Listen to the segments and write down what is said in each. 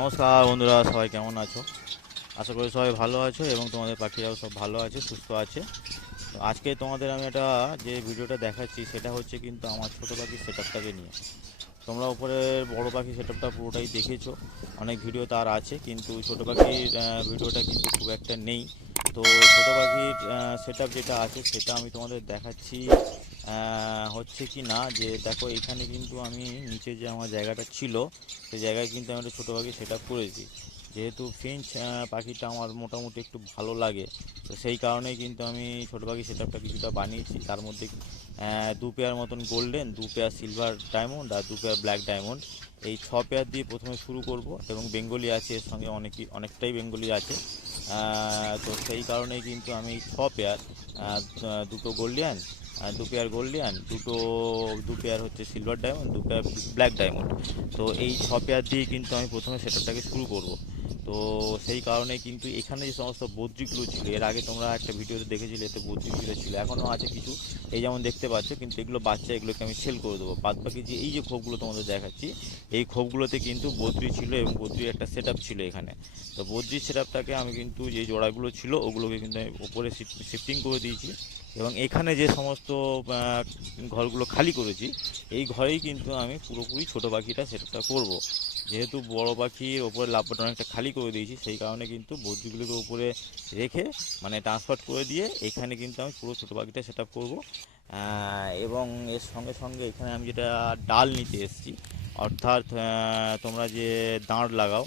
নমস্কার বন্ধুরা, সবাই কেমন আছো? আশা করি সবাই ভালো আছো এবং তোমাদের পাখিরাও সব ভালো আছে, সুস্থ আছে। তো আজকে তোমাদের আমি একটা যে ভিডিওটা দেখাচ্ছি সেটা হচ্ছে কিন্তু আমার ছোটো পাখির সেটআপটাকে নিয়ে। তোমরা উপরের বড় পাখি সেটআপটা পুরোটাই দেখেছো, অনেক ভিডিও তার আছে, কিন্তু ছোটো পাখির ভিডিওটা কিন্তু খুব একটা নেই। তো ছোটো পাখির সেটআপ যেটা আছে সেটা আমি তোমাদের দেখাচ্ছি। হচ্ছে কি না যে দেখো, এখানে কিন্তু আমি নিচে যে আমার জায়গাটা ছিল সেই জায়গায় কিন্তু আমি একটা ছোটো পাখি সেটআপ করেছি। যেহেতু ফিঞ্চ পাখিটা আমার মোটামুটি একটু ভালো লাগে, তো সেই কারণেই কিন্তু আমি ছোটো পাখি সেটআপটা কিছুটা বানিয়েছি। তার মধ্যে দু পেয়ার মতন গোল্ডেন, দু পেয়ার সিলভার ডায়মন্ড আর দু পেয়ার ব্ল্যাক ডায়মন্ড, এই ছ পেয়ার দিয়ে প্রথমে শুরু করব। এবং বেঙ্গলি আছে এর সঙ্গে, অনেকটাই বেঙ্গলি আছে। তো সেই কারণেই কিন্তু আমি এই ছ পেয়ার, দুটো গোল্ডিয়ান, দু পেয়ার গোল্ডিয়ান, দু পেয়ার হচ্ছে সিলভার ডায়মন্ড, দু পেয়ার ব্ল্যাক ডায়মন্ড, তো এই ছ পেয়ার দিয়ে কিন্তু আমি প্রথমে সেটআপটাকে শুরু করব। তো সেই কারণে কিন্তু এখানে যে সমস্ত বদ্রিগুলো ছিল, এর আগে তোমরা একটা ভিডিওতে দেখেছিলে এতে বদ্রিগুলো ছিল, এখনও আছে কিছু, এই যেমন দেখতে পাচ্ছ, কিন্তু এগুলো বাচ্চা, এগুলোকে আমি সেল করে দেবো। বাদ বাকি যে এই যে খোপগুলো তোমাদের দেখাচ্ছি, এই খোপগুলোতে কিন্তু বদ্রি ছিল এবং বদ্রির একটা সেটআপ ছিল এখানে। তো বদ্রির সেটআপটাকে আমি কিন্তু যে জোড়াগুলো ছিল ওগুলোকে কিন্তু আমি উপরে শিফটিং করে দিয়েছি। এবং এখানে যে সমস্ত ঘরগুলো খালি করেছি, এই ঘরেই কিন্তু আমি পুরোপুরি ছোটো পাখিটা সেটআপটা করব। যেহেতু বড় পাখির ওপরে লাভবাট অনেকটা খালি করে দিয়েছি, সেই কারণে কিন্তু বদ্রিগুলোকে উপরে রেখে, মানে ট্রান্সফার করে দিয়ে এখানে কিন্তু আমি পুরো ছোটো পাখিটা সেট আপ করবো। এবং এর সঙ্গে সঙ্গে এখানে আমি যেটা ডাল নিতে এসেছি, অর্থাৎ তোমরা যে দাঁড় লাগাও,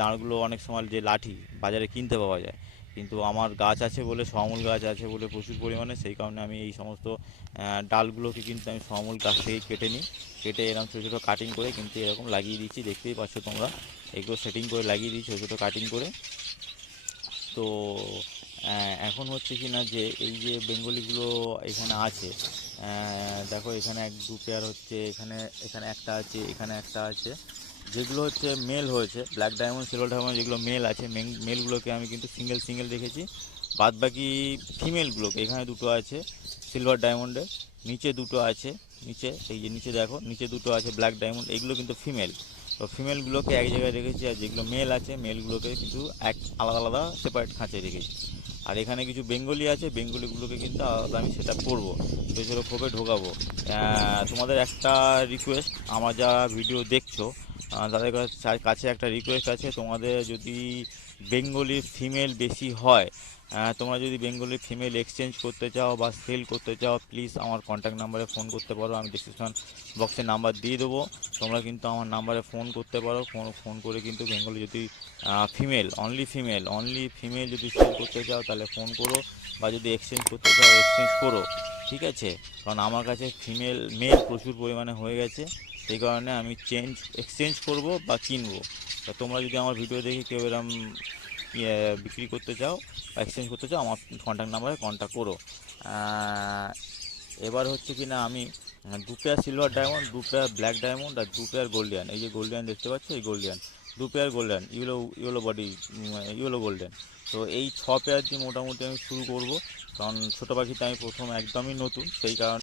দাঁড়গুলো অনেক সময় যে লাঠি বাজারে কিনতে পাওয়া যায়, কিন্তু আমার গাছ আছে বলে, সমূল গাছ আছে বলে প্রচুর পরিমাণে, সেই কারণে আমি এই সমস্ত ডালগুলোকে কিন্তু আমি সমূল গাছ থেকে কেটে নিই। কেটে এরকম ছোটো ছোটো কাটিং করে কিন্তু এরকম লাগিয়ে দিচ্ছি, দেখতেই পাচ্ছ তোমরা। এগুলো সেটিং করে লাগিয়ে দিই ছোটো ছোটো কাটিং করে। তো এখন হচ্ছে কি না যে এই যে বেঙ্গলিগুলো এখানে আছে, দেখো এখানে এক দু পেয়ার হচ্ছে, এখানে এখানে একটা আছে, এখানে একটা আছে, যেগুলো হচ্ছে মেল হয়েছে ব্ল্যাক ডায়মন্ড সিলভার ডায়মন্ড, যেগুলো মেল আছে, মেলগুলোকে আমি কিন্তু সিঙ্গেল সিঙ্গেল রেখেছি। বাদ বাকি ফিমেলগুলোকে, এখানে দুটো আছে সিলভার ডায়মন্ডের, নিচে দুটো আছে, নিচে এই যে নিচে দেখো, নিচে দুটো আছে ব্ল্যাক ডায়মন্ড, এইগুলো কিন্তু ফিমেল। তো ফিমেলগুলোকে এক জায়গায় রেখেছি, আর যেগুলো মেল আছে মেলগুলোকে কিন্তু এক আলাদা আলাদা সেপারেট খাঁচে রেখেছি। আর এখানে কিছু বেঙ্গলি আছে, বেঙ্গলিগুলোকে কিন্তু আলাদা আমি সেট আপ করবো, ছোটো ছোটো খোপে ঢোকাবো। তোমাদের একটা রিকোয়েস্ট, আমার যারা ভিডিও দেখছো তাদের কাছে একটা রিকোয়েস্ট আছে, তোমাদের যদি বেঙ্গলি ফিমেল বেশি হয়, তোমরা যদি বেঙ্গলি ফিমেল এক্সচেঞ্জ করতে চাও বা সেল করতে চাও, প্লিজ আমার কন্ট্যাক্ট নাম্বারে ফোন করতে পারো, আমি ডিসক্রিপশন বক্সে নাম্বার দিয়ে দেবো। তোমরা কিন্তু আমার নাম্বারে ফোন করতে পারো, ফোন করে কিন্তু বেঙ্গলি যদি অনলি ফিমেল যদি সেল করতে চাও তাহলে ফোন করো, বা যদি এক্সচেঞ্জ করতে চাও এক্সচেঞ্জ করো, ঠিক আছে? কারণ আমার কাছে মেল প্রচুর পরিমাণে হয়ে গেছে, সেই কারণে আমি এক্সচেঞ্জ করব বা কিনবো। তা তোমরা যদি আমার ভিডিও দেখে কেউ এরম বিক্রি করতে চাও বা এক্সচেঞ্জ করতে চাও, আমার কন্ট্যাক্ট নাম্বারে কন্ট্যাক্ট করো। আহ, এবার হচ্ছে কি না, আমি দু পেয়ার সিলভার ডায়মন্ড, দু পেয়ার ব্ল্যাক ডায়মন্ড আর দু পেয়ার গোল্ডিয়ান, এই যে গোল্ডিয়ান দেখতে পাচ্ছ, এই গোল্ডিয়ান দু pair golden, yellow body, yellow golden, তো এই ছ পেয়ার দিয়ে মোটামুটি আমি শুরু করব। কারণ ছোটো পাখিতে আমি প্রথম একদমই নতুন, সেই কারণে